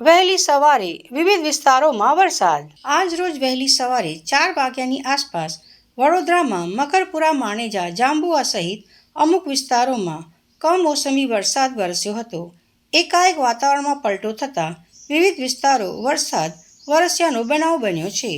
વહેલી સવારે વિવિધ વિસ્તારોમાં વરસાદ. આજ રોજ વહેલી સવારે 4 વાગ્યાની આસપાસ વડોદરામાં મકરપુરા, માણેજા, જાંબુઆ સહિત અમુક વિસ્તારોમાં કમોસમી વરસાદ વરસ્યો હતો. એકાએક વાતાવરણમાં પલટો થતાં વિવિધ વિસ્તારો વરસાદ વરસ્યાનો બનાવ બન્યો છે.